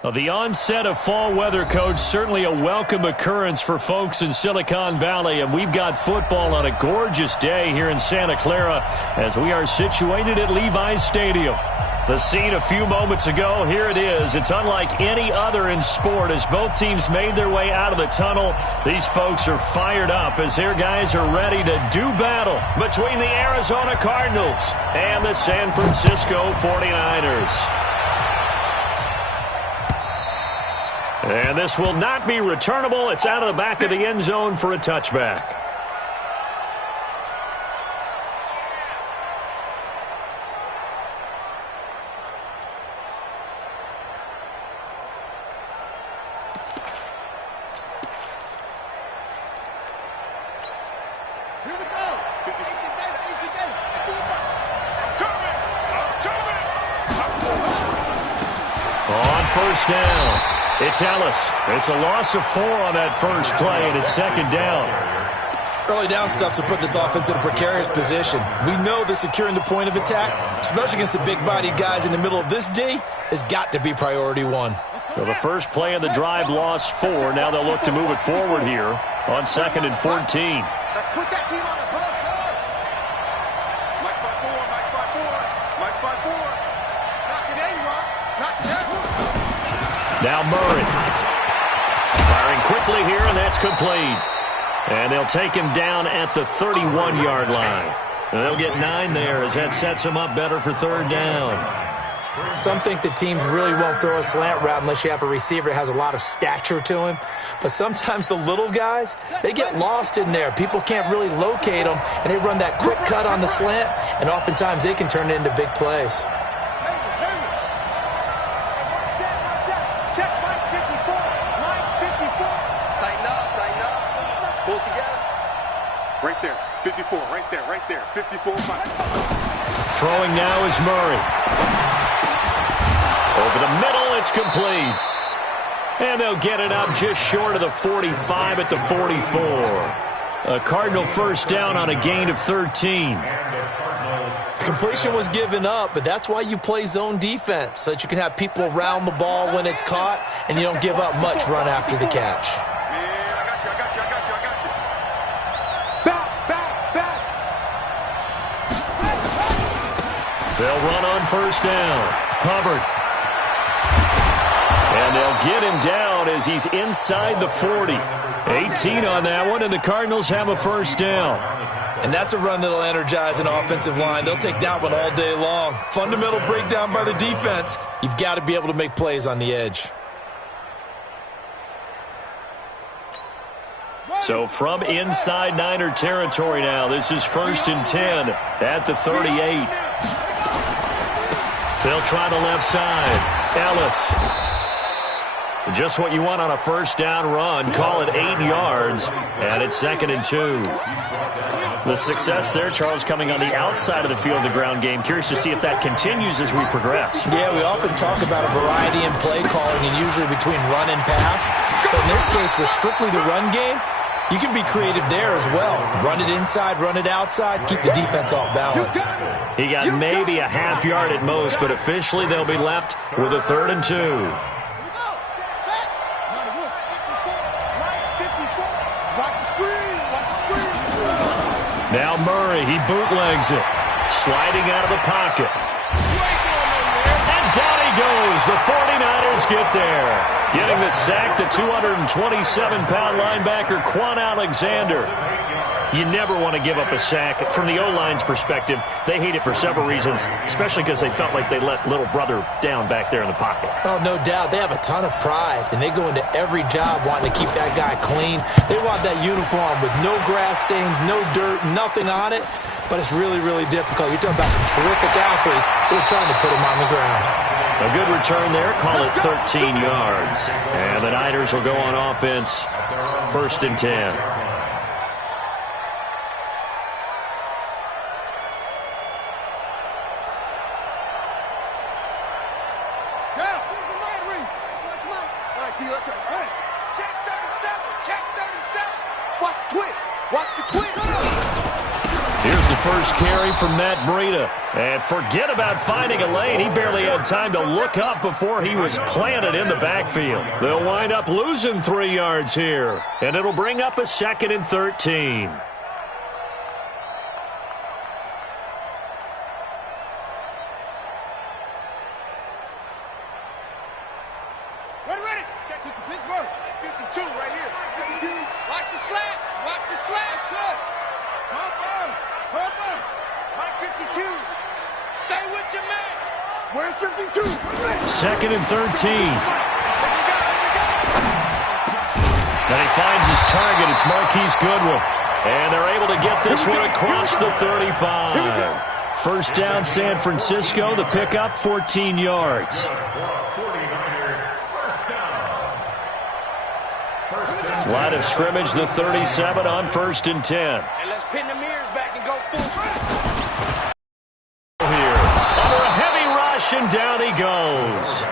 Well, the onset of fall weather, Coach, certainly a welcome occurrence for folks in Silicon Valley, and we've got football on a gorgeous day here in Santa Clara as we are situated at Levi's Stadium. The scene a few moments ago, here it is. It's unlike any other in sport as both teams made their way out of the tunnel. These folks are fired up as their guys are ready to do battle between the Arizona Cardinals and the San Francisco 49ers. And this will not be returnable. It's out of the back of the end zone for a touchback. Here we go. On first down. It's Ellis. It's a loss of 4 on that first play, and it's second down. Early down stuff to put this offense in a precarious position. We know that securing the point of attack, especially against the big-bodied guys in the middle of this D, has got to be priority one. So the first play of the drive lost 4. Now they'll look to move it forward here on 2nd and 14. Let's put that team on the bus. Mike 5-4, Mike 5-4, Mike 5-4. Not today, you are. Not today. Now Murray. Firing quickly here, and that's complete. And they'll take him down at the 31-yard line. And they'll get 9 there as that sets him up better for third down. Some think that teams really won't throw a slant route unless you have a receiver that has a lot of stature to him. But sometimes the little guys, they get lost in there. People can't really locate them, and they run that quick cut on the slant, and oftentimes they can turn it into big plays. Right there, 54, right there, 54. Throwing now is Murray. Over the middle, it's complete. And they'll get it up just short of the 45 at the 44. A Cardinal first down on a gain of 13. Completion was given up, but that's why you play zone defense, so that you can have people around the ball when it's caught, and you don't give up much run after the catch. They'll run on first down. Hubbard. And they'll get him down as he's inside the 40. 18 on that one, and the Cardinals have a first down. And that's a run that'll energize an offensive line. They'll take that one all day long. Fundamental breakdown by the defense. You've got to be able to make plays on the edge. So from inside Niner territory now, this is 1st and 10 at the 38. They'll try the left side. Ellis. Just what you want on a first down run. Call it 8 yards. And it's 2nd and 2. The success there, Charles, coming on the outside of the field, the ground game. Curious to see if that continues as we progress. Yeah, we often talk about a variety in play calling and usually between run and pass. But in this case, with strictly the run game, you can be creative there as well. Run it inside, run it outside, keep the defense off balance. He got maybe a half yard at most, but officially they'll be left with a 3rd and 2. Now Murray, he bootlegs it. Sliding out of the pocket. And down he goes. The 49ers get there. Getting the sack, the 227-pound linebacker, Quan Alexander. You never want to give up a sack. From the O-line's perspective, they hate it for several reasons, especially because they felt like they let little brother down back there in the pocket. Oh, no doubt. They have a ton of pride, and they go into every job wanting to keep that guy clean. They want that uniform with no grass stains, no dirt, nothing on it, but it's really, really difficult. You're talking about some terrific athletes who are trying to put him on the ground. A good return there. Call it 13 yards. And the Niners will go on offense. 1st and 10. Here's the first carry from Matt Breida. And forget about finding a lane. He barely had time to look up before he was planted in the backfield. They'll wind up losing 3 yards here. And it'll bring up a 2nd and 13. Ready. Check to Pittsburgh. 52 right here. 52. Watch the slats. Watch the slats. Pump on. Mike 52. Stay with your man. Where's 52? 2nd and 13. Then he finds his target. It's Marquise Goodwin. And they're able to get this one across the 35. First down, San Francisco. The pickup, 14 yards. Line of scrimmage, the 37 on 1st and 10. And let's pin the mirrors back and go full. Here, under a heavy rush, and down he goes.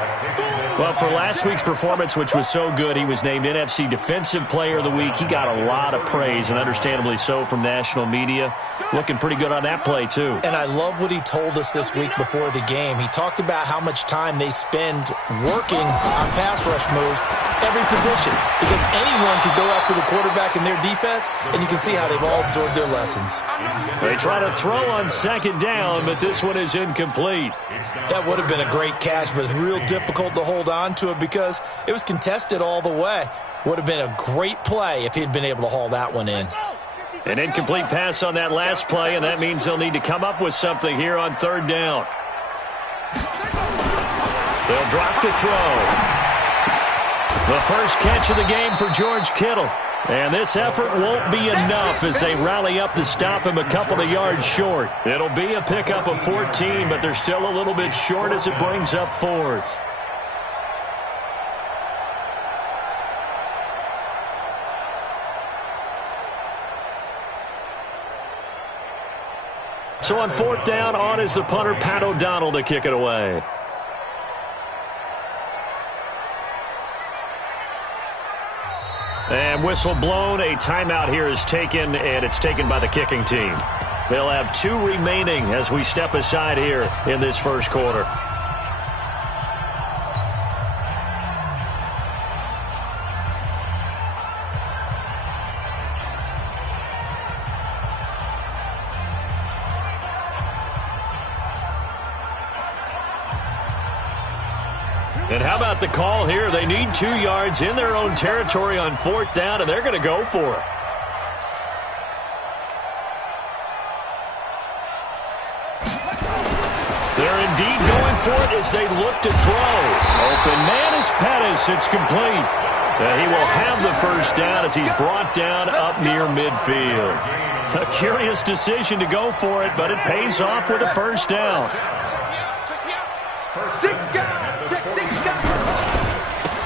Well, for last week's performance, which was so good, he was named NFC Defensive Player of the Week. He got a lot of praise, and understandably so, from national media. Looking pretty good on that play, too. And I love what he told us this week before the game. He talked about how much time they spend working on pass rush moves, every position, because anyone could go after the quarterback in their defense, and you can see how they've all absorbed their lessons. They try to throw on 2nd down, but this one is incomplete. That would have been a great catch, but it's real difficult to hold on to it because it was contested all the way. Would have been a great play if he'd been able to haul that one in. An incomplete pass on that last play, and that means they'll need to come up with something here on 3rd down. They'll drop to throw. The first catch of the game for George Kittle. And this effort won't be enough as they rally up to stop him a couple of yards short. It'll be a pickup of 14, but they're still a little bit short as it brings up 4th. So on 4th down, on is the punter, Pat O'Donnell, to kick it away. And whistle blown. A timeout here is taken, and it's taken by the kicking team. They'll have 2 remaining as we step aside here in this first quarter. And how about the call here? They need 2 yards in their own territory on 4th down, and they're going to go for it. They're indeed going for it as they look to throw. Open man is Pettis. It's complete. He will have the first down as he's brought down up near midfield. A curious decision to go for it, but it pays off with a first down.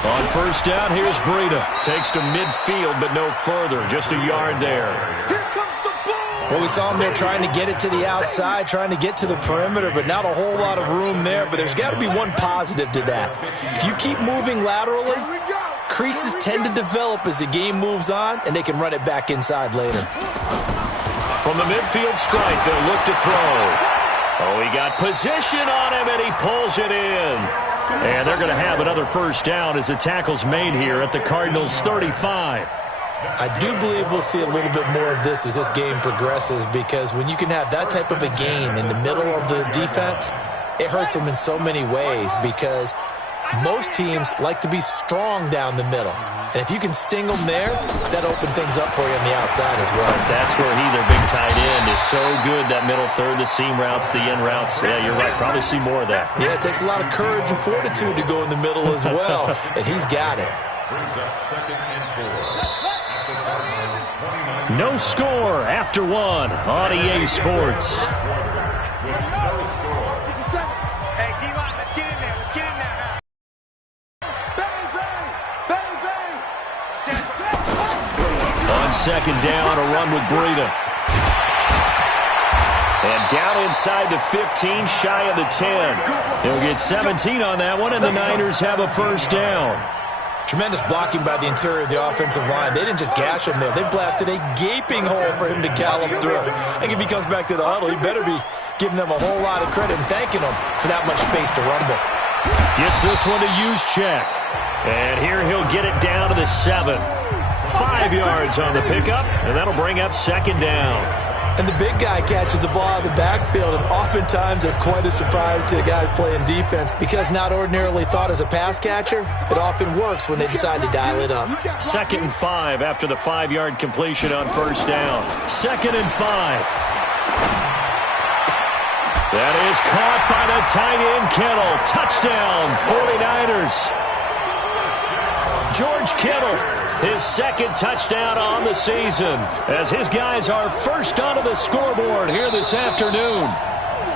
On 1st down, here's Breida. Takes to midfield, but no further. Just a yard there. Well, we saw him there trying to get it to the outside, trying to get to the perimeter, but not a whole lot of room there. But there's got to be one positive to that. If you keep moving laterally, creases tend to develop as the game moves on, and they can run it back inside later. From the midfield stripe, they'll look to throw. Oh, he got position on him, and he pulls it in. And they're going to have another first down as the tackle's made here at the Cardinals' 35. I do believe we'll see a little bit more of this as this game progresses, because when you can have that type of a game in the middle of the defense, it hurts them in so many ways, because most teams like to be strong down the middle. And if you can sting them there, that opens things up for you on the outside as well. That's where their big tight end, is so good, that middle third, the seam routes, the in routes. Yeah, you're right. Probably see more of that. Yeah, it takes a lot of courage and fortitude to go in the middle as well, and he's got it. No score after 1 on EA Sports. Hey, D-line, let's get in there. Let's get in there now. Bang, bang, bang, bang. On 2nd down, a run with Breida. And down inside the 15, shy of the 10. He'll get 17 on that one, and the Niners have a first down. Tremendous blocking by the interior of the offensive line. They didn't just gash him there. They blasted a gaping hole for him to gallop through. I think if he comes back to the huddle, he better be giving them a whole lot of credit and thanking them for that much space to rumble. Gets this one to use check. And here he'll get it down to the 7. 5 yards on the pickup, and that'll bring up second down. And the big guy catches the ball out of the backfield, and oftentimes that's quite a surprise to the guys playing defense because not ordinarily thought as a pass catcher, it often works when they decide to dial it up. 2nd and 5 after the 5-yard completion on first down. 2nd and 5. That is caught by the tight end, Kittle. Touchdown, 49ers. George Kittle, his 2nd touchdown on the season, as his guys are first onto the scoreboard here this afternoon.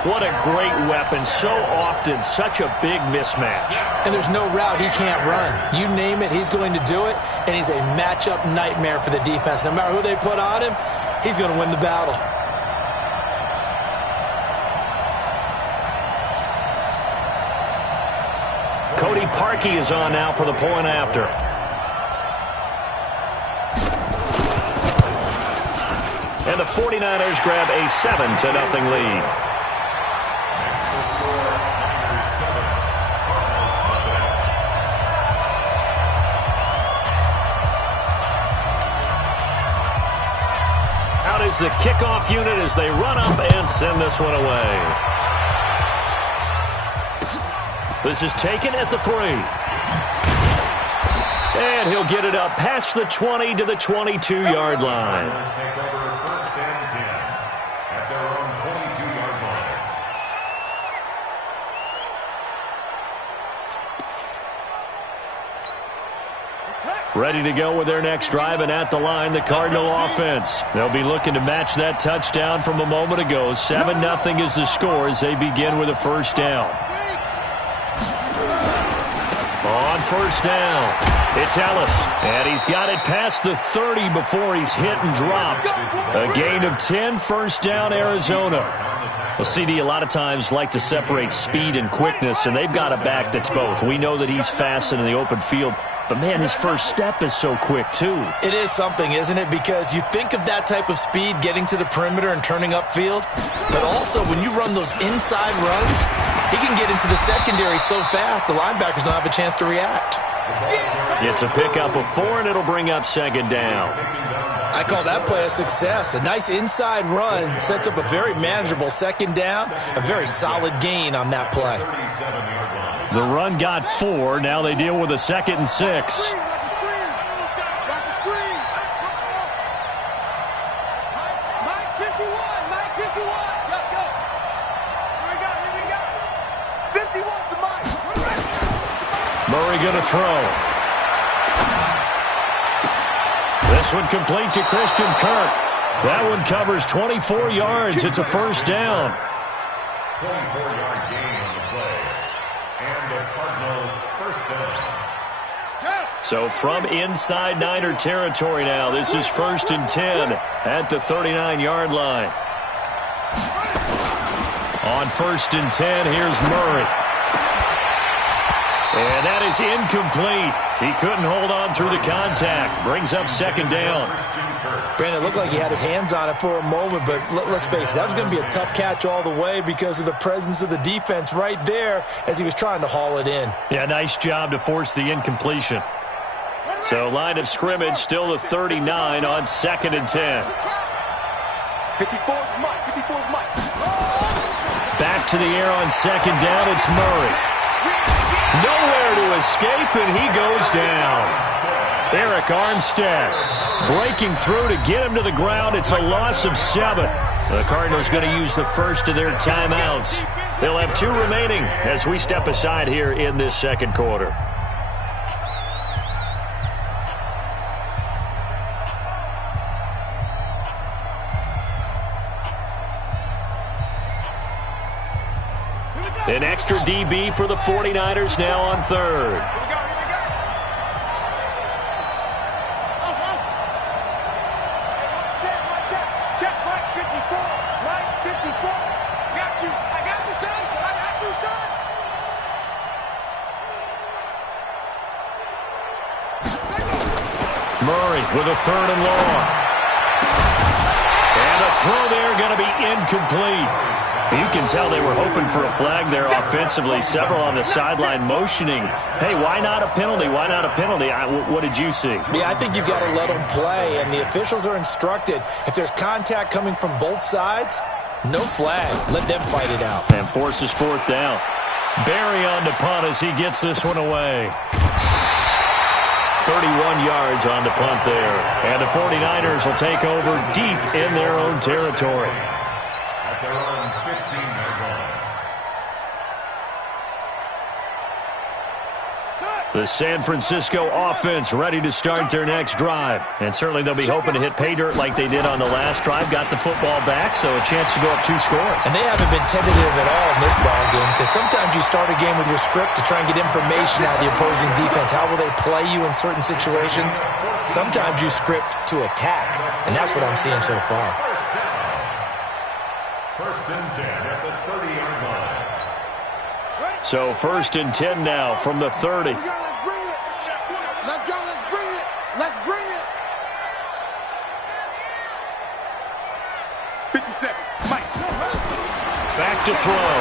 What a great weapon. So often, such a big mismatch. And there's no route he can't run. You name it, he's going to do it, and he's a matchup nightmare for the defense. No matter who they put on him, he's going to win the battle. Cody Parkey is on now for the point after. And the 49ers grab a 7-0 lead. Out is the kickoff unit as they run up and send this one away. This is taken at the 3. And he'll get it up past the 20 to the 22-yard line. Take over 1st and 10 at their own 22-yard line. Ready to go with their next drive, and at the line, the Cardinal offense. They'll be looking to match that touchdown from a moment ago. 7-0 is the score as they begin with a first down. On first down, it's Ellis, and he's got it past the 30 before he's hit and dropped. A gain of 10, first down, Arizona. Well, CD, a lot of times like to separate speed and quickness, and they've got a back that's both. We know that he's fast in the open field, but, man, his first step is so quick, too. It is something, isn't it? Because you think of that type of speed getting to the perimeter and turning upfield, but also when you run those inside runs, he can get into the secondary so fast the linebackers don't have a chance to react. It's a pickup of 4, and it'll bring up second down. I call that play a success. A nice inside run sets up a very manageable second down, a very solid gain on that play. The run got 4. Now they deal with a 2nd and 6. Murray going to throw. This one complete to Christian Kirk. That one covers 24 yards. It's a first down. 24-yard gain on the play. And the Cardinal first down. So from inside Niner territory now, this is 1st and 10 at the 39-yard line. On 1st and 10, here's Murray. And that is incomplete. He couldn't hold on through the contact. Brings up second down. Brandon, it looked like he had his hands on it for a moment, but let's face it, that was going to be a tough catch all the way because of the presence of the defense right there as he was trying to haul it in. Yeah, nice job to force the incompletion. So line of scrimmage still the 39 on 2nd and 10. 54's Mike. 54's Mike. Back to the air on second down. It's Murray. Nowhere to escape, and he goes down. Eric Armstead breaking through to get him to the ground. It's a loss of 7. The Cardinals going to use the first of their timeouts. They'll have 2 remaining as we step aside here in this second quarter. An extra DB for the 49ers now on 3rd. Check, Mike 54. Mike 54. Got you. I got you, son. I got you, son. Murray with a 3rd and long. And a throw there going to be incomplete. You can tell they were hoping for a flag there offensively. Several on the sideline motioning, hey, why not a penalty? Why not a penalty? What did you see? Yeah, I think you've got to let them play, and the officials are instructed, if there's contact coming from both sides, no flag. Let them fight it out. And forces 4th down. Barry on the punt as he gets this one away. 31 yards on the punt there. And the 49ers will take over deep in their own territory. At their own 15-yard line. The San Francisco offense ready to start their next drive. And certainly they'll be hoping to hit pay dirt like they did on the last drive. Got the football back, so a chance to go up 2 scores. And they haven't been tentative at all in this ball game, because sometimes you start a game with your script to try and get information out of the opposing defense. How will they play you in certain situations? Sometimes you script to attack, and that's what I'm seeing so far. First and 10 at the 30-yard line. So 1st and 10 now from the 30. Let's go, let's bring it. Let's bring it. 57, Mike. Back to throw.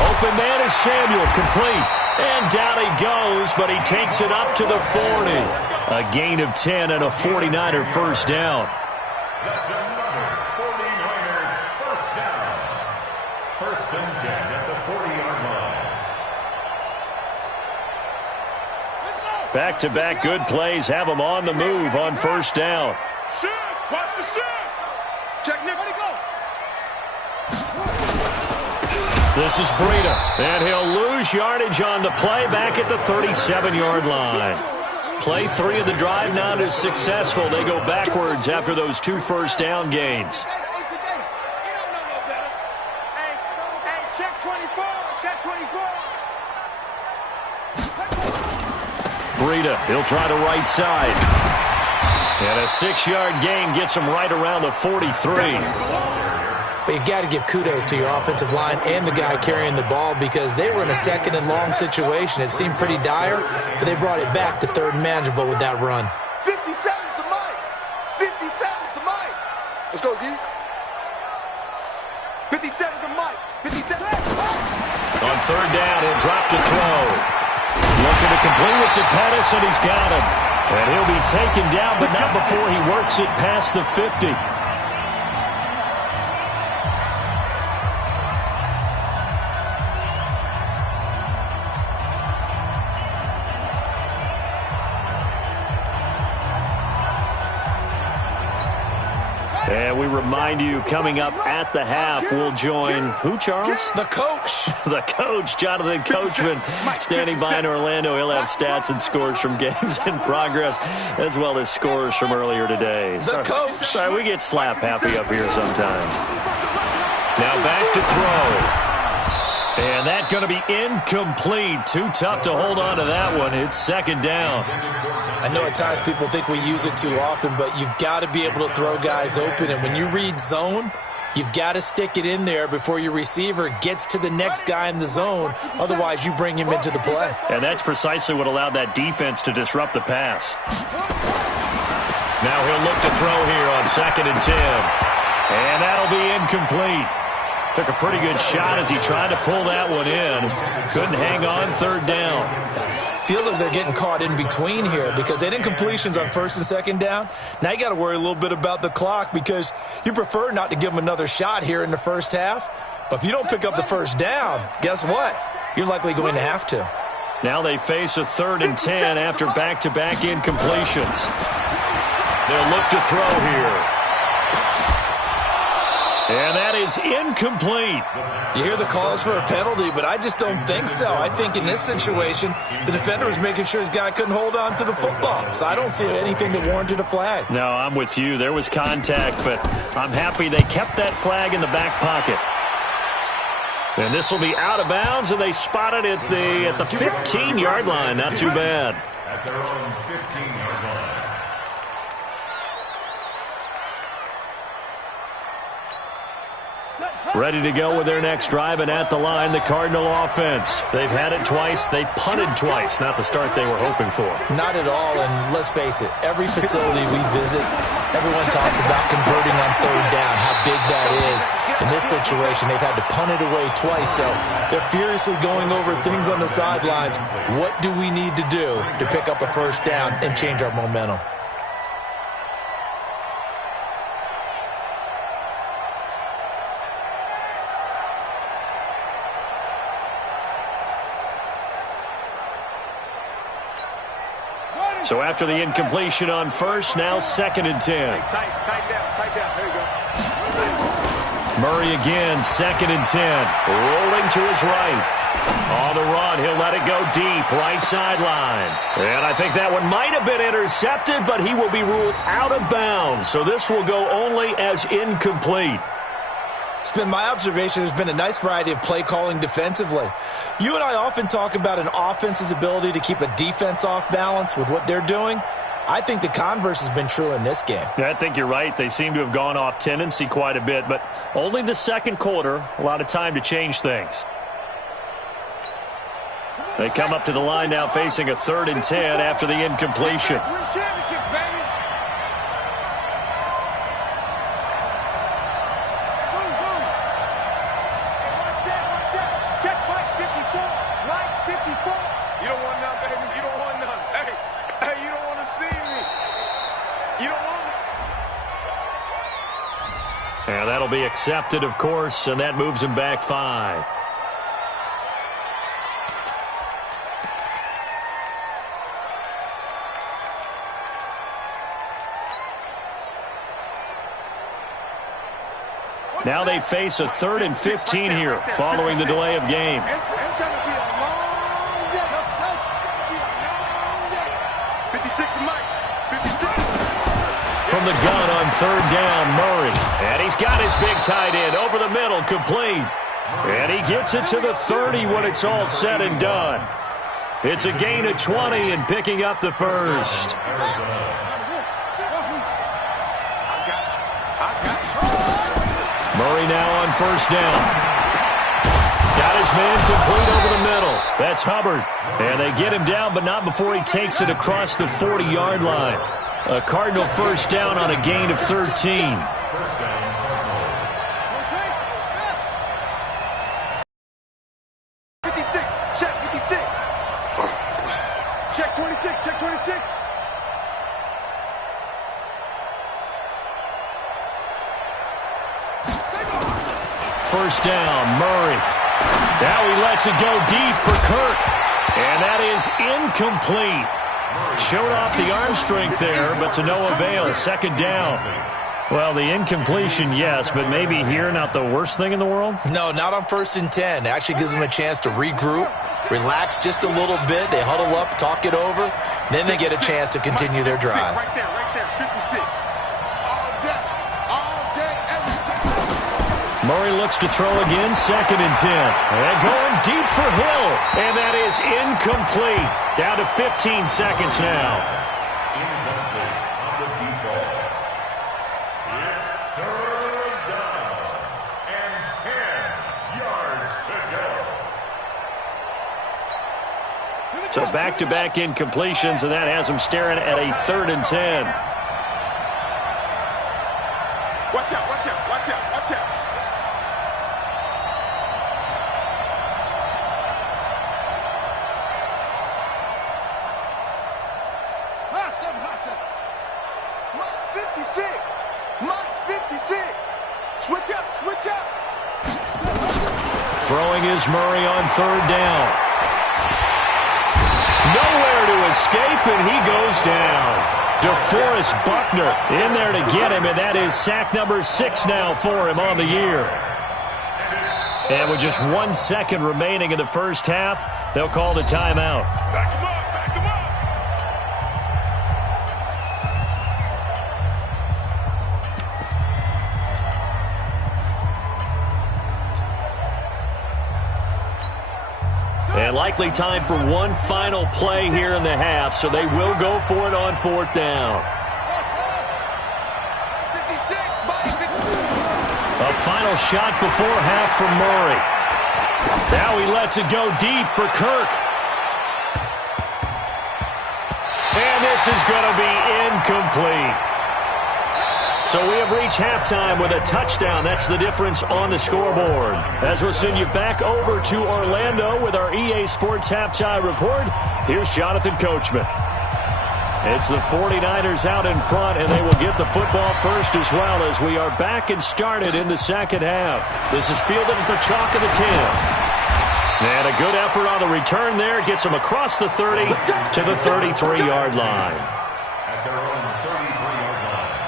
Open man is Samuel, complete. And down he goes, but he takes it up to the 40. A gain of 10 and a 49er first down. That's another 49er first down. First and 10 at the 40-yard line. Back-to-back good plays have them on the move on first down. Shift, watch the shift. Check, Nick, ready, go. This is Breida, and he'll lose yardage on the play back at the 37-yard line. Play 3 of the drive not as successful. They go backwards after those 2 first down gains. Check 24, check 24. Breida, he'll try the right side. And a 6-yard gain gets him right around the 43. But you've got to give kudos to your offensive line and the guy carrying the ball, because they were in a 2nd and long situation. It seemed pretty dire, but they brought it back to 3rd and manageable with that run. 57's the mic. 57's the mic. Let's go, D. 57's the mic. 57. On 3rd down, he'll drop to throw. Looking to complete it to Pettis, and he's got him. And he'll be taken down, but not before he works it past the 50. And we remind you, coming up at the half, we'll join who, Charles? The coach. The coach, Jonathan Coachman, standing by in Orlando. He'll have stats and scores from games in progress, as well as scores from earlier today. The coach. Sorry, we get slap happy up here sometimes. Now back to throw. And that's going to be incomplete. Too tough to hold on to that one. It's 2nd down. I know at times people think we use it too often, but you've got to be able to throw guys open. And when you read zone, you've got to stick it in there before your receiver gets to the next guy in the zone. Otherwise, you bring him into the play. And that's precisely what allowed that defense to disrupt the pass. Now he'll look to throw here on 2nd and 10. And that'll be incomplete. Took a pretty good shot as he tried to pull that one in. Couldn't hang on 3rd down. Feels like they're getting caught in between here, because they had incompletions on 1st and 2nd down. Now you got to worry a little bit about the clock, because you prefer not to give them another shot here in the first half. But if you don't pick up the first down, guess what? You're likely going to have to. Now they face a 3rd and 10 after back-to-back incompletions. They'll look to throw here. And that is incomplete. You hear the calls for a penalty, but I just don't think so. I think in this situation, the defender was making sure his guy couldn't hold on to the football. So I don't see anything that warranted a flag. No, I'm with you. There was contact, but I'm happy they kept that flag in the back pocket. And this will be out of bounds, and they spot it at the 15-yard line. Not too bad. At their own 15-yard line. Set, Ready to go with their next drive, and at the line, the Cardinal offense. They've had it twice. They've punted twice. Not the start they were hoping for. Not at all, and let's face it, every facility we visit, everyone talks about converting on third down, how big that is. In this situation, they've had to punt it away twice, so they're furiously going over things on the sidelines. What do we need to do to pick up a first down and change our momentum? So after the incompletion on first, now 2nd and 10. Tight down. There you go. Murray again, 2nd and 10. Rolling to his right. On the run, he'll let it go deep, right sideline. And I think that one might have been intercepted, but he will be ruled out of bounds. So this will go only as incomplete. It's been my observation there's been a nice variety of play calling defensively. You and I often talk about an offense's ability to keep a defense off balance with what they're doing. I think the converse has been true in this game. I think you're right. They seem to have gone off tendency quite a bit, but only the second quarter, a lot of time to change things. They come up to the line now facing a 3rd and 10 after the incompletion. And that'll be accepted, of course, and that moves him back 5. Now they face a 3rd and 15 here following the delay of game. It's going to be a long day. It's going to be a long day. 56 to Mike. 56. From the gun on 3rd down, Murray. And he's got his big tight end over the middle, complete. And he gets it to the 30 when it's all said and done. It's a gain of 20 and picking up the first. Murray now on 1st down. Got his man complete over the middle. That's Hubbard. And they get him down, but not before he takes it across the 40-yard line. A Cardinal 1st down on a gain of 13. Check 26. 1st down, Murray. Now he lets it go deep for Kirk. And that is incomplete. Showed off the arm strength there, but to no avail. 2nd down. Well, the incompletion, yes, but maybe here not the worst thing in the world? No, not on 1st and 10. It actually gives them a chance to regroup, relax just a little bit. They huddle up, talk it over. Then they get a chance to continue their drive. Right there. 56. All day, every time. Murray looks to throw again, 2nd and 10. And going deep for Hill. And that is incomplete. Down to 15 seconds now. So back-to-back incompletions, and that has them staring at a 3rd and 10. Watch out. Mott's 56. Switch up. Throwing is Murray on 3rd down. Nowhere to escape, and he goes down. DeForest Buckner in there to get him, and that is sack number 6 now for him on the year. And with just 1 second remaining in the first half, they'll call the timeout. Back him up. And likely time for one final play here in the half, so they will go for it on 4th down. A final shot before half from Murray. Now he lets it go deep for Kirk. And this is going to be incomplete. So we have reached halftime with a touchdown. That's the difference on the scoreboard. As we'll send you back over to Orlando with our EA Sports Halftime Report, here's Jonathan Coachman. It's the 49ers out in front, and they will get the football first as well as we are back and started in the second half. This is fielded at the chalk of the 10. And a good effort on the return there. Gets them across the 30 to the 33-yard line. At their own 33-yard line.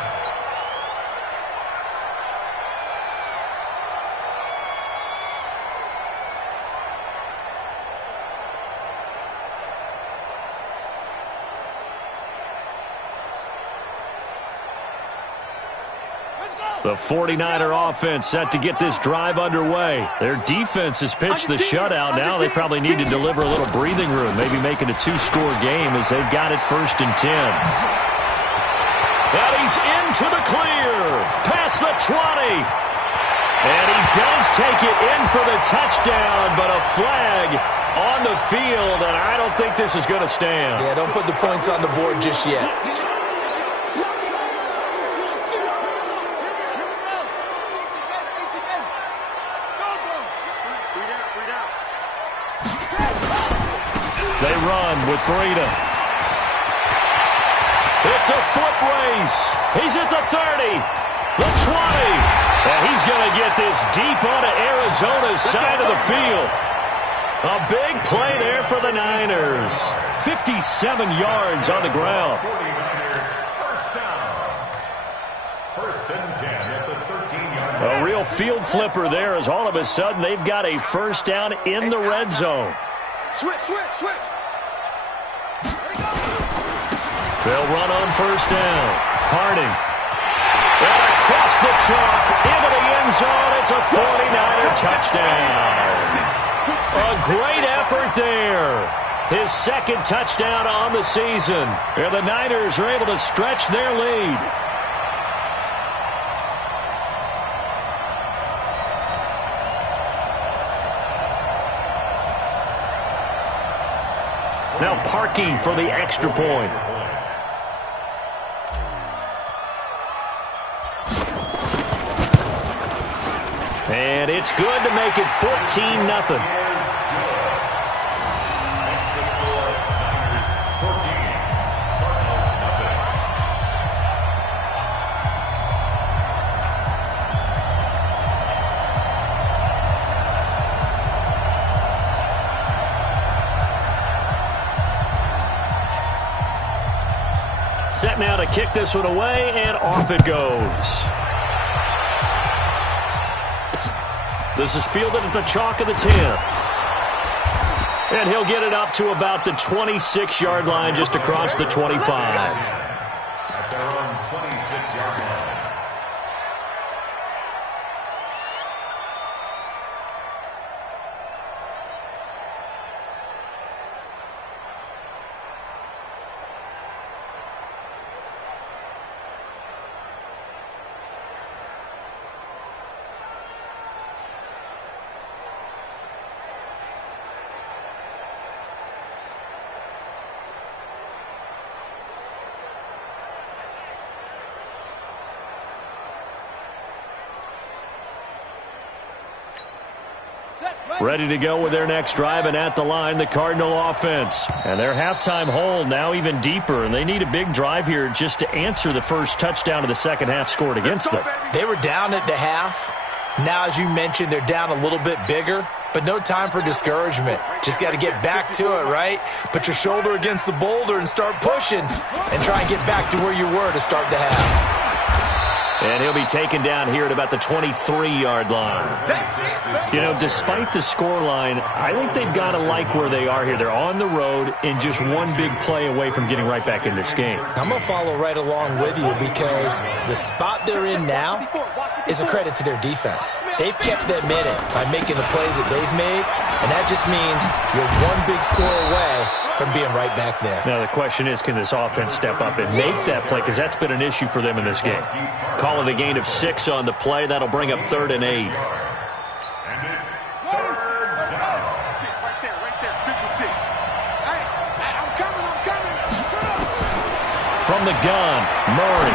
The 49er offense set to get this drive underway. Their defense has pitched the shutout. Now they probably need to deliver a little breathing room, maybe make it a two-score game as they've got it 1st and 10. And he's into the clear, past the 20. And he does take it in for the touchdown, but a flag on the field, and I don't think this is going to stand. Yeah, don't put the points on the board just yet. They run with Breida. It's a foot race. He's at the 30, the 20. And he's going to get this deep onto Arizona's side of the field. A big play there for the Niners. 57 yards on the ground. 49ers, first down. 1st and 10 at the 13-yard line. A real field flipper there as all of a sudden they've got a first down in the red zone. Switch. They'll run on first down. Harding. And across the chalk into the end zone. It's a 49er touchdown. A great effort there. His 2nd touchdown on the season. And the Niners are able to stretch their lead. Now Parkey for the extra point. And it's good to make it 14-0. That's the score. Niners 14, Cardinals nothing. Set now to kick this one away, and off it goes. This is fielded at the chalk of the 10. And he'll get it up to about the 26-yard line, just across the 25. At their own 26-yard line. Ready to go with their next drive, and at the line, the Cardinal offense. And their halftime hole now even deeper, and they need a big drive here just to answer the first touchdown of the second half scored against them. They were down at the half. Now, as you mentioned, they're down a little bit bigger, but no time for discouragement. Just got to get back to it, right? Put your shoulder against the boulder and start pushing and try and get back to where you were to start the half. And he'll be taken down here at about the 23-yard line. You know, despite the scoreline, I think they've got to like where they are here. They're on the road and just one big play away from getting right back in this game. I'm going to follow right along with you because the spot they're in now, is a credit to their defense. They've kept them in it by making the plays that they've made, and that just means you're one big score away from being right back there. Now the question is, can this offense step up and make that play? Because that's been an issue for them in this game. Call it a gain of 6 on the play. That'll bring up 3rd and 8. And it's third down. Right there, 56. Hey, I'm coming. From the gun, Murray.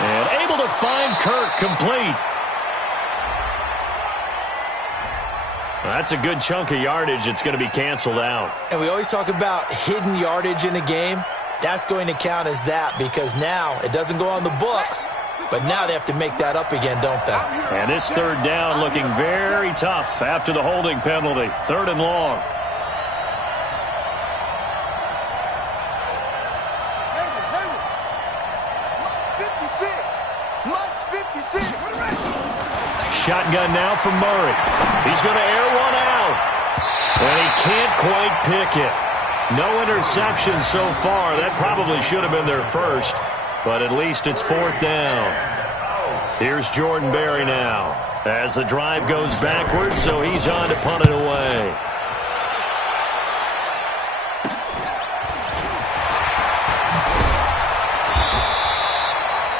And able to find Kirk, complete. That's a good chunk of yardage. It's going to be canceled out. And we always talk about hidden yardage in a game. That's going to count as that because now it doesn't go on the books, but now they have to make that up again, don't they? And this 3rd down looking very tough after the holding penalty. 3rd and long. Shotgun now from Murray. He's going to air one out. And he can't quite pick it. No interception so far. That probably should have been their first. But at least it's 4th down. Here's Jordan Berry now. As the drive goes backwards, so he's on to punt it away.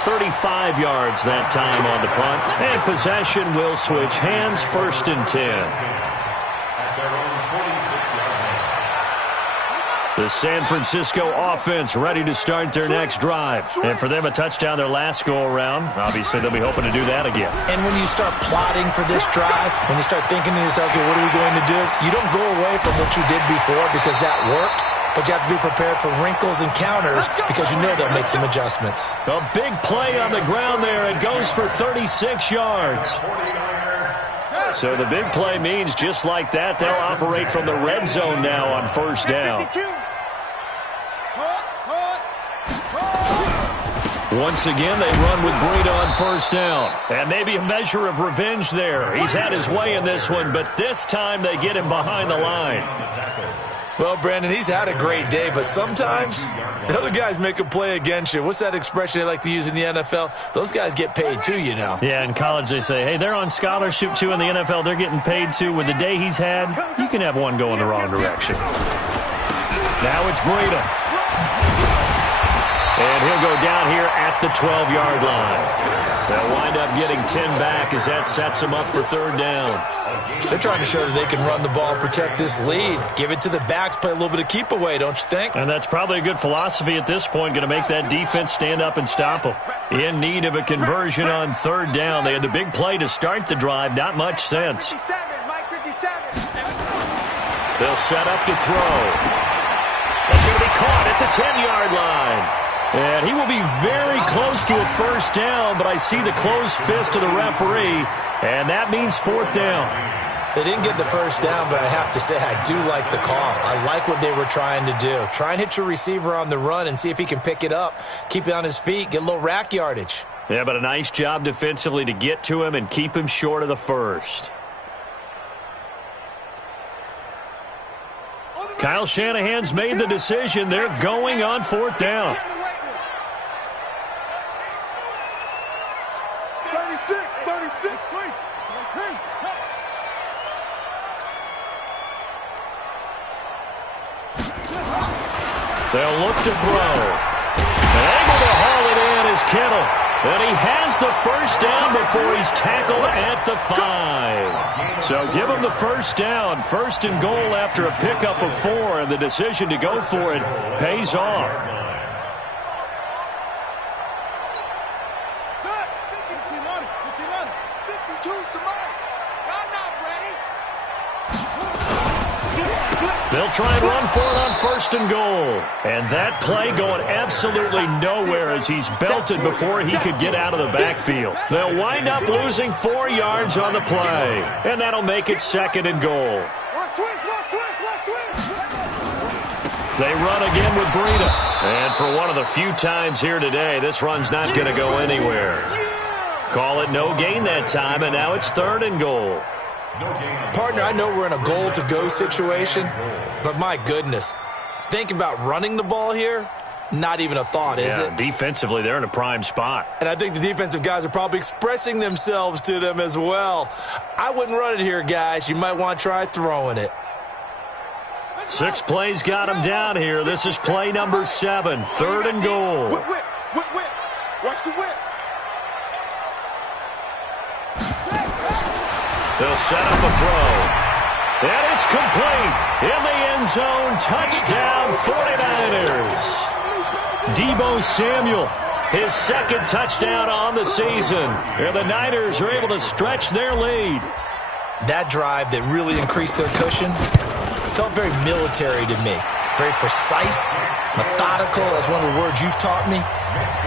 .35 yards that time on the punt. And possession will switch hands, 1st and 10. The San Francisco offense ready to start their next drive. And for them, a touchdown their last go-around. Obviously, they'll be hoping to do that again. And when you start plotting for this drive, when you start thinking to yourself, okay, what are we going to do? You don't go away from what you did before because that worked. But you have to be prepared for wrinkles and counters because you know they'll make some adjustments. A big play on the ground there. It goes for 36 yards. So the big play means just like that, they'll operate from the red zone now on 1st down. Once again, they run with Breida on 1st down. And maybe a measure of revenge there. He's had his way in this one, but this time they get him behind the line. Well, Brandon, he's had a great day, but sometimes the other guys make a play against you. What's that expression they like to use in the NFL? Those guys get paid too, you know. Yeah, in college they say, hey, they're on scholarship too. In the NFL, they're getting paid too. With the day he's had, you can have one go in the wrong direction. Now it's Breida. And he'll go down here at the 12-yard line. They'll wind up getting 10 back as that sets them up for 3rd down. They're trying to show that they can run the ball and protect this lead. Give it to the backs, play a little bit of keep away, don't you think? And that's probably a good philosophy at this point, going to make that defense stand up and stop them. In need of a conversion on 3rd down. They had the big play to start the drive, not much sense. They'll set up to throw. That's going to be caught at the 10-yard line. And he will be very close to a 1st down, but I see the closed fist of the referee, and that means 4th down. They didn't get the 1st down, but I have to say I do like the call. I like what they were trying to do. Try and hit your receiver on the run and see if he can pick it up, keep it on his feet, get a little rack yardage. Yeah, but a nice job defensively to get to him and keep him short of the 1st. Kyle Shanahan's made the decision. They're going on 4th down. 36. They'll look to throw. And able to haul it in is Kittle. And he has the 1st down before he's tackled at the 5. So give him the 1st down. 1st and goal after a pickup of 4. And the decision to go for it pays off. They'll try and run for it on 1st and goal. And that play going absolutely nowhere as he's belted before he could get out of the backfield. They'll wind up losing 4 yards on the play. And that'll make it 2nd and goal. They run again with Breida. And for one of the few times here today, this run's not going to go anywhere. Call it no gain that time, and now it's 3rd and goal. Partner, I know we're in a goal-to-go situation, but my goodness, think about running the ball here. not even a thought, is it? Defensively, they're in a prime spot. And I think the defensive guys are probably expressing themselves to them as well. I wouldn't run it here, guys. You might want to try throwing it. 6 plays got him down here. This is play number 7, 3rd and goal. Whip, whip, whip, whip. Watch the whip. They'll set up a throw. And it's complete. In the end zone, touchdown 49ers. Deebo Samuel, his 2nd touchdown on the season. And the Niners are able to stretch their lead. That drive that really increased their cushion felt very military to me. Very precise, methodical, that's one of the words you've taught me.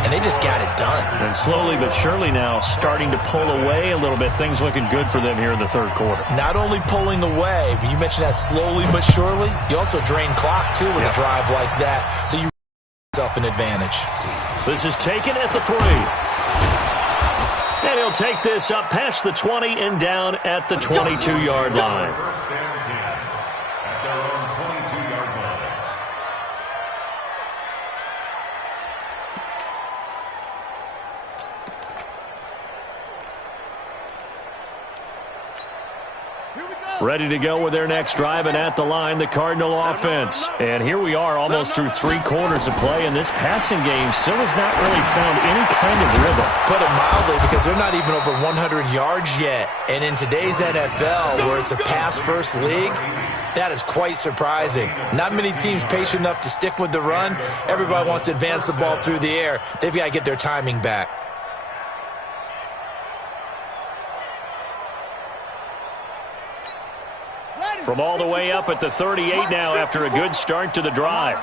And they just got it done. And slowly but surely now starting to pull away a little bit. Things looking good for them here in the 3rd quarter. Not only pulling away, but you mentioned that slowly but surely. You also drain clock, too, with a drive like that. So you yourself an advantage. This is taken at the 3. And he'll take this up past the 20 and down at the 22-yard line. First and 10 at their own 22-yard line. Ready to go with their next drive, and at the line, the Cardinal offense. And here we are almost through 3 quarters of play, and this passing game still has not really found any kind of rhythm. Put it mildly, because they're not even over 100 yards yet. And in today's NFL, where it's a pass-first league, that is quite surprising. Not many teams patient enough to stick with the run. Everybody wants to advance the ball through the air. They've got to get their timing back. From all the way up at the 38 now after a good start to the drive.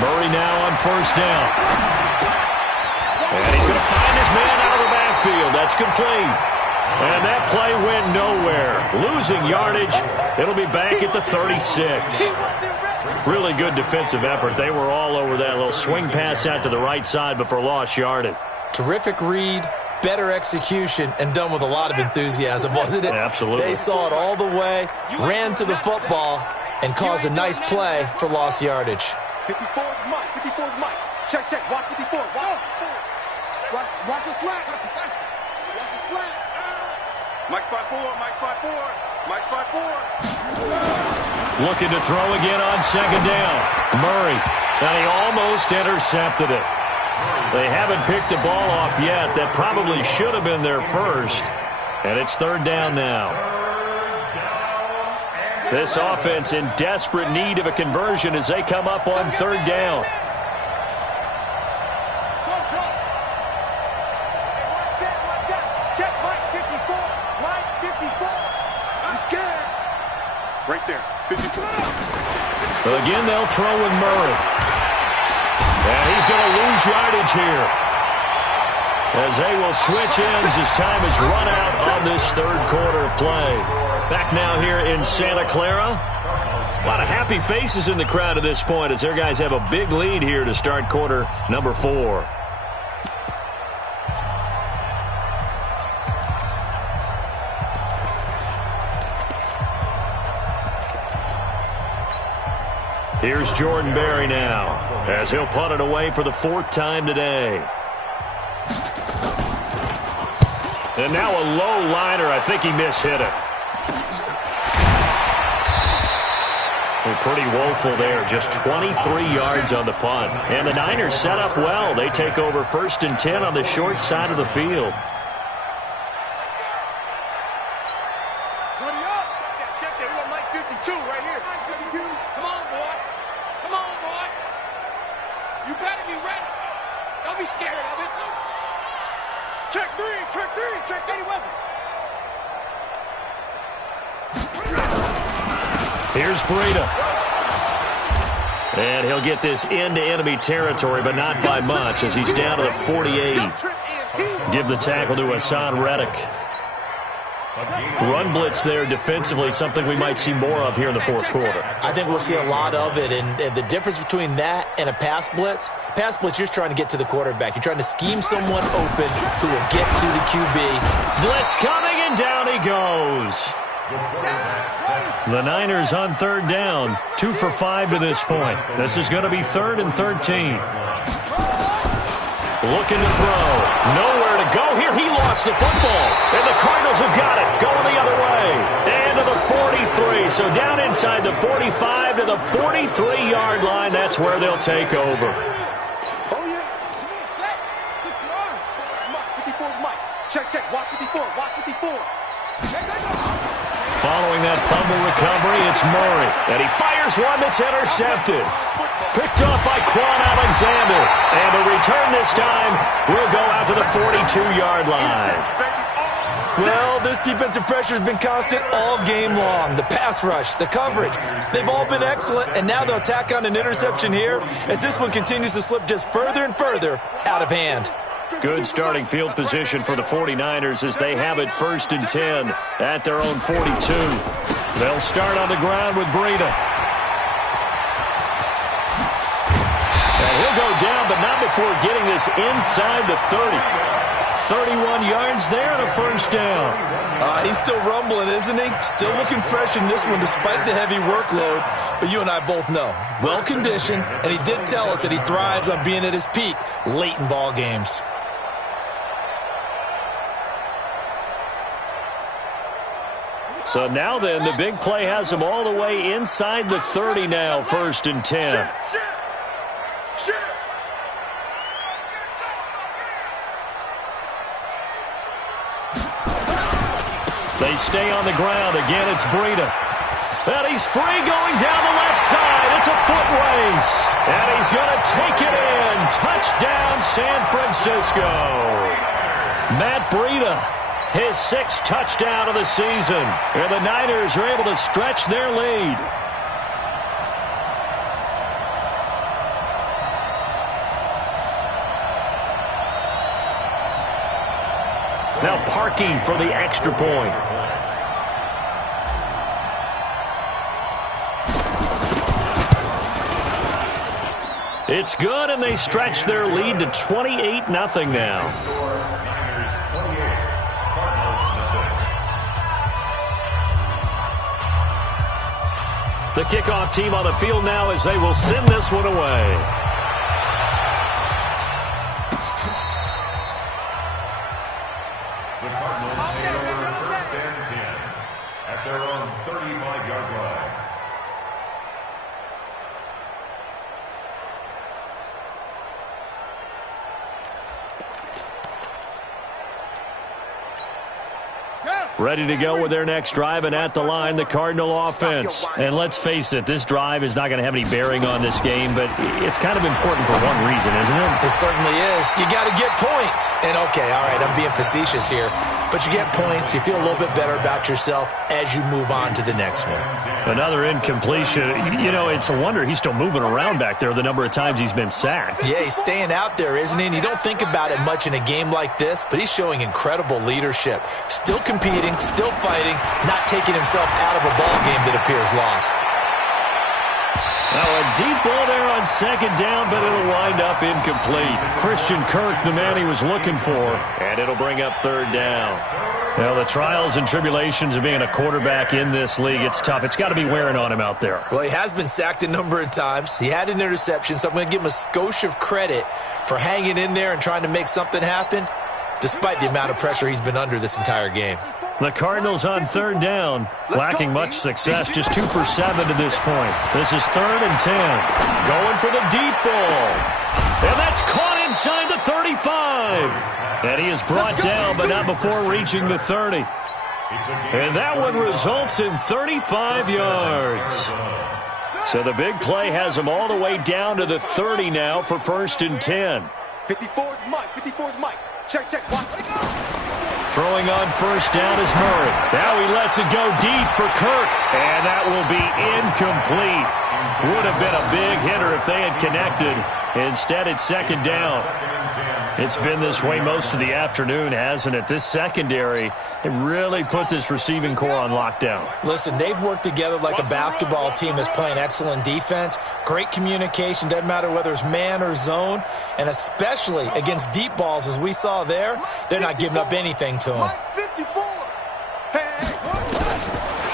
Murray now on 1st down. And he's going to find his man out of the backfield. That's complete. And that play went nowhere. Losing yardage. It'll be back at the 36. Really good defensive effort. They were all over that little swing pass out to the right side before lost yardage. Terrific read, better execution, and done with a lot of enthusiasm, wasn't it? Absolutely. They saw it all the way, ran to the football, and caused a nice play for lost yardage. 54 is Mike. 54 is Mike. Check, check. Watch 54. Watch the slant. Watch the slant. Mike 5-4. Mike 5-4. Mike 5-4. Looking to throw again on 2nd down. Murray. And he almost intercepted it. They haven't picked a ball off yet. That probably should have been their first. And it's 3rd down now. This offense in desperate need of a conversion as they come up on 3rd down. Check Mike 54. Mike 54. I'm scared. Right there. 54. Again, they'll throw with Murray. And he's going to lose yardage here, as they will switch ends as time has run out on this 3rd quarter of play. Back now here in Santa Clara. A lot of happy faces in the crowd at this point as their guys have a big lead here to start quarter number 4. Here's Jordan Berry now, as he'll punt it away for the 4th time today. And now a low liner. I think he mishit it. Well, pretty woeful there. Just 23 yards on the punt. And the Niners set up well. They take over 1st and 10 on the short side of the field. Check that. We got Mike 52 right here. Mike 52. Come on, boy. Come on, boy. You better be ready. Don't be scared of it. Check 3. Check 3. Check any weapon. Here's Breida. And he'll get this into enemy territory, but not by much, as he's down to the 48. Give the tackle to Hassan Reddick. Run blitz there defensively, something we might see more of here in the 4th quarter. I think we'll see a lot of it, and the difference between that and a pass blitz, you're just trying to get to the quarterback. You're trying to scheme someone open who will get to the QB. Blitz coming. and down he goes. The Niners on third down, 2 for 5 to this point. This is going to be 3rd and 13. Looking to throw. Nowhere to go here. He lost the football. And the Cardinals have got it. Going the other way. And to the 43. So down inside the 45 to the 43-yard line. That's where they'll take over. Oh, yeah. Come on, set. Mike, 54 is Mike. Check. Watch 54. Watch 54. Following that fumble recovery, it's Murray. And he fires one that's intercepted. Picked off by Quan Alexander. And the return this time will go out to the 42-yard line. Well, this defensive pressure has been constant all game long. The pass rush, the coverage, they've all been excellent. And now they'll tack on an interception here as this one continues to slip just further and further out of hand. Good starting field position for the 49ers as they have it 1st and 10 at their own 42. They'll start on the ground with Breida. And he'll go down, but not before getting this inside the 30. 31 yards there and a 1st down. He's still rumbling, isn't he? Still looking fresh in this one despite the heavy workload. But you and I both know, well-conditioned, and he did tell us that he thrives on being at his peak late in ball games. So now then, the big play has him all the way inside the 30 now, 1st and 10. They stay on the ground. Again, it's Breida. And he's free going down the left side. It's a foot race. And he's going to take it in. Touchdown, San Francisco. Matt Breida, his 6th touchdown of the season. And the Niners are able to stretch their lead. Now Parkey for the extra point. It's good, and they stretch their lead to 28-0 now. The kickoff team on the field now as they will send this one away. The Cardinals take over 1st and 10 at their own 35-yard line. Ready to go with their next drive, and at the line, the Cardinal offense. And let's face it, this drive is not going to have any bearing on this game, but it's kind of important for one reason, isn't it? It certainly is. You got to get points. And, okay, all right, I'm being facetious here. But you get points, you feel a little bit better about yourself as you move on to the next one. Another incompletion. You know, it's a wonder he's still moving around back there the number of times he's been sacked. Yeah, he's staying out there, isn't he? And you don't think about it much in a game like this, but he's showing incredible leadership. Still competing, still fighting, not taking himself out of a ball game that appears lost. Now a deep ball there on 2nd down, but it'll wind up incomplete. Christian Kirk, the man he was looking for, and it'll bring up 3rd down. Well, the trials and tribulations of being a quarterback in this league, it's tough. It's got to be wearing on him out there. Well, he has been sacked a number of times. He had an interception, so I'm going to give him a skosh of credit for hanging in there and trying to make something happen, despite the amount of pressure he's been under this entire game. The Cardinals on 3rd down, lacking much success, just 2 for 7 to this point. This is 3rd and 10. Going for the deep ball. And that's caught inside the 35. And he is brought down, but not before reaching the 30. And that one results in 35 yards. So the big play has him all the way down to the 30 now for 1st and 10. 54 is Mike. 54 is Mike. Check. Watch. Throwing on 1st down is Murray. Now he lets it go deep for Kirk. And that will be incomplete. Would have been a big hitter if they had connected. Instead, it's 2nd down. It's been this way most of the afternoon, hasn't it? This secondary, it really put this receiving core on lockdown. Listen, they've worked together like a basketball team that's playing excellent defense. Great communication, doesn't matter whether it's man or zone. And especially against deep balls, as we saw there, they're not giving up anything to them. 54.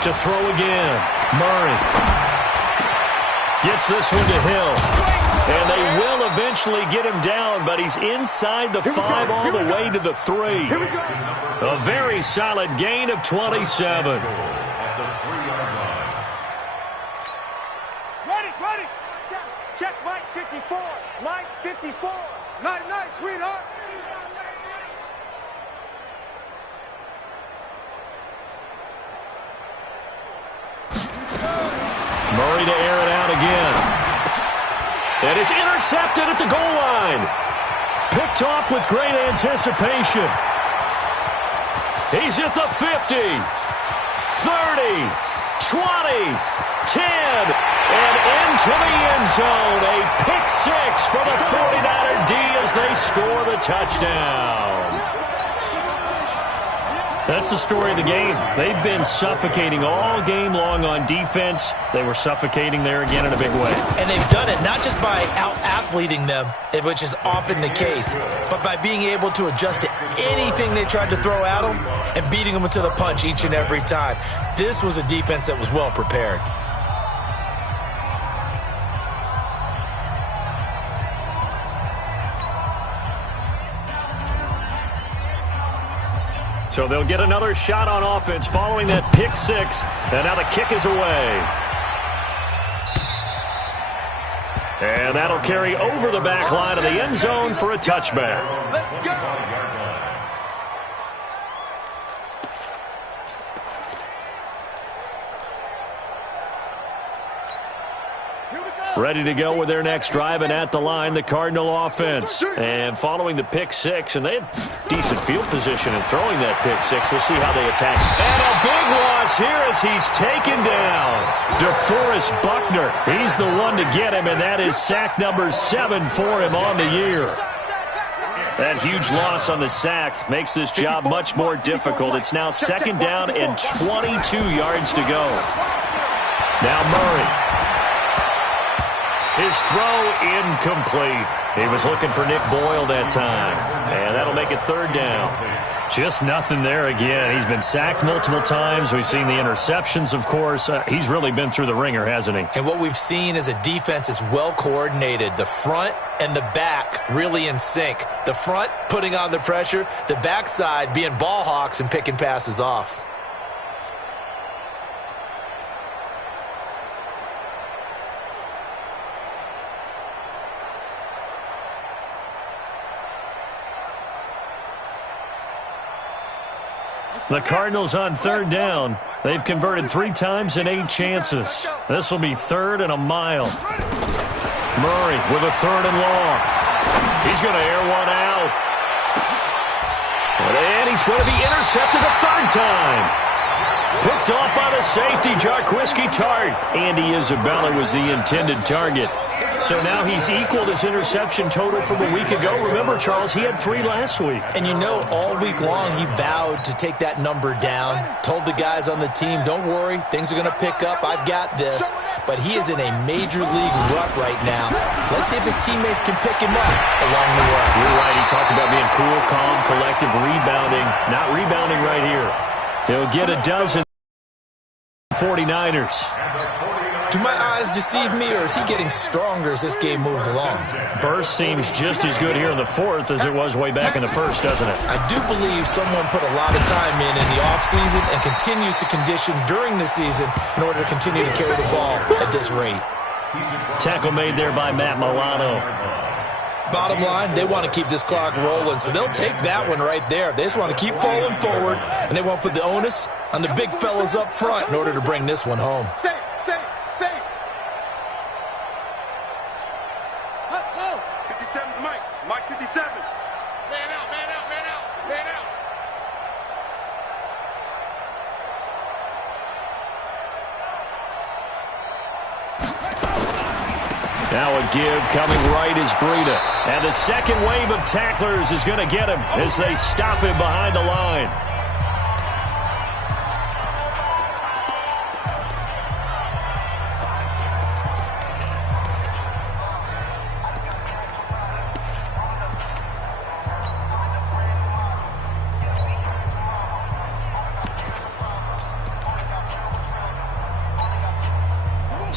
To throw again. Murray gets this one to Hill. And they will eventually get him down, but he's inside the 5 all the way to the 3. A very solid gain of 27. Ready. Check Mike 54. Mike 54. Night, sweetheart. Murray to air it out again. And it's intercepted at the goal line. Picked off with great anticipation. He's at the 50, 30, 20, 10, and into the end zone. A pick 6 for the 49er D as they score the touchdown. That's the story of the game. They've been suffocating all game long on defense. They were suffocating there again in a big way. And they've done it not just by out-athleting them, which is often the case, but by being able to adjust to anything they tried to throw at them and beating them to the punch each and every time. This was a defense that was well prepared. So they'll get another shot on offense following that pick 6, and now the kick is away. And that'll carry over the back line of the end zone for a touchback. Let's go. Ready to go with their next drive, and at the line, the Cardinal offense. And following the pick 6, and they had decent field position in throwing that pick 6. We'll see how they attack. And a big loss here as he's taken down. DeForest Buckner, he's the one to get him, and that is sack number 7 for him on the year. That huge loss on the sack makes this job much more difficult. It's now 2nd down and 22 yards to go. Now Murray. His throw incomplete. He was looking for Nick Boyle that time. And that'll make it 3rd down. Just nothing there again. He's been sacked multiple times. We've seen the interceptions, of course. He's really been through the ringer, hasn't he? And what we've seen is a defense that's well coordinated. The front and the back really in sync. The front putting on the pressure. The backside being ball hawks and picking passes off. The Cardinals on 3rd down. They've converted 3 times in 8 chances. This will be 3rd and a mile. Murray with a 3rd and long. He's going to air one out. And he's going to be intercepted a 3rd time. Picked off by the safety, Jarquiski Tart. Andy Isabella was the intended target. So now he's equaled his interception total from a week ago. Remember, Charles, he had 3 last week. And you know, all week long he vowed to take that number down. Told the guys on the team, don't worry, things are going to pick up. I've got this. But he is in a major league rut right now. Let's see if his teammates can pick him up along the way. You're right. He talked about being cool, calm, collective, rebounding. Not rebounding right here. He'll get a dozen 49ers. Do my eyes deceive me, or is he getting stronger as this game moves along? Burst seems just as good here in the 4th as it was way back in the 1st, doesn't it? I do believe someone put a lot of time in the offseason and continues to condition during the season in order to continue to carry the ball at this rate. Tackle made there by Matt Milano. Bottom line, they want to keep this clock rolling, so they'll take that one right there. They just want to keep falling forward, and they want to put the onus on the big fellas up front in order to bring this one home. Safe. 57's Mike. Mike 57. Man out. Now a give coming right is Breida. And the second wave of tacklers is going to get him as they stop him behind the line.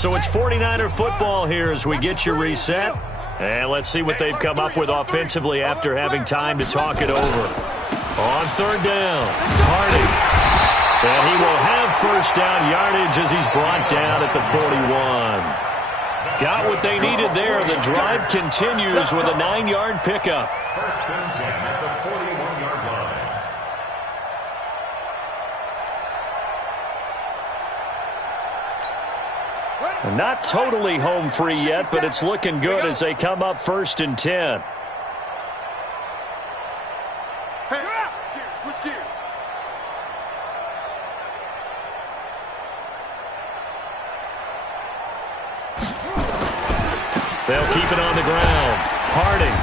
So it's 49er football here as we get you reset. And let's see what they've come up with offensively after having time to talk it over. On third down, Harding. And he will have first down yardage as he's brought down at the 41. Got what they needed there. The drive continues with a 9-yard pickup. First and 10 at the 41-yard line. And not totally home free yet, but it's looking good as they come up first and 10. Switch gears. They'll keep it on the ground. Harding.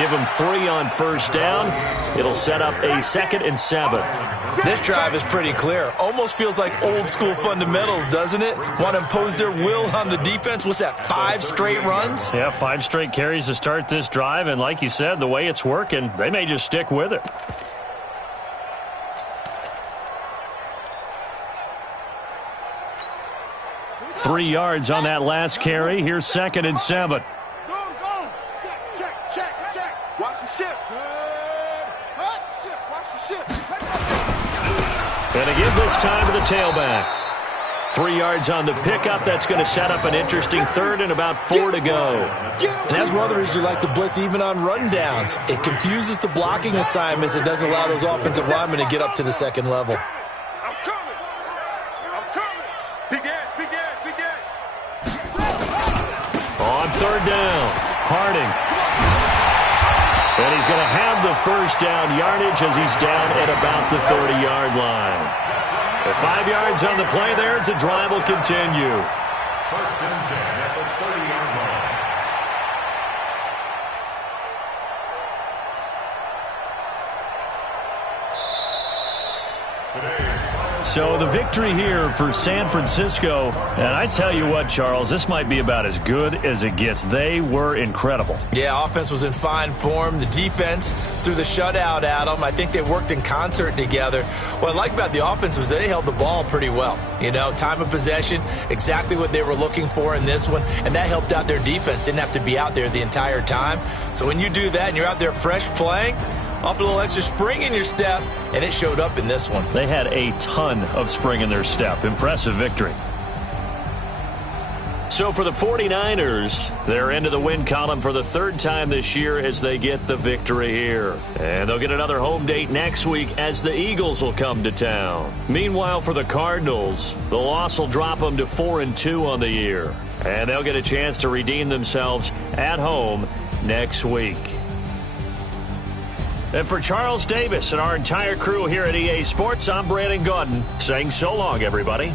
Give him 3 on first down. It'll set up a 2nd and 7. This drive is pretty clear. Almost feels like old school fundamentals, doesn't it? Want to impose their will on the defense. What's that, 5 straight runs? Yeah, 5 straight carries to start this drive. And like you said, the way it's working, they may just stick with it. Three yards on that last carry. Here's 2nd and 7. Go. Check. Watch the ship. Watch the ship. And again this time to the tailback. 3 yards on the pickup. That's going to set up an interesting 3rd and about 4 to go. And that's one of the reasons you like to blitz even on rundowns. It confuses the blocking assignments. It doesn't allow those offensive linemen to get up to the second level. I'm coming. Begin. On third down, Harding. And he's going to have the first down yardage as he's down at about the 30-yard line. The 5 yards on the play there. The drive will continue. First and 10 at the 30-yard line. So the victory here for San Francisco. And I tell you what, Charles, this might be about as good as it gets. They were incredible. Yeah, offense was in fine form. The defense threw the shutout at them. I think they worked in concert together. What I like about the offense was they held the ball pretty well. You know, time of possession, exactly what they were looking for in this one. And that helped out their defense. Didn't have to be out there the entire time. So when you do that and you're out there fresh playing, off a little extra spring in your step, and it showed up in this one. They had a ton of spring in their step. Impressive victory. So for the 49ers, they're into the win column for the 3rd time this year as they get the victory here. And they'll get another home date next week as the Eagles will come to town. Meanwhile, for the Cardinals, the loss will drop them to 4-2 on the year. And they'll get a chance to redeem themselves at home next week. And for Charles Davis and our entire crew here at EA Sports, I'm Brandon Gaudin saying so long, everybody.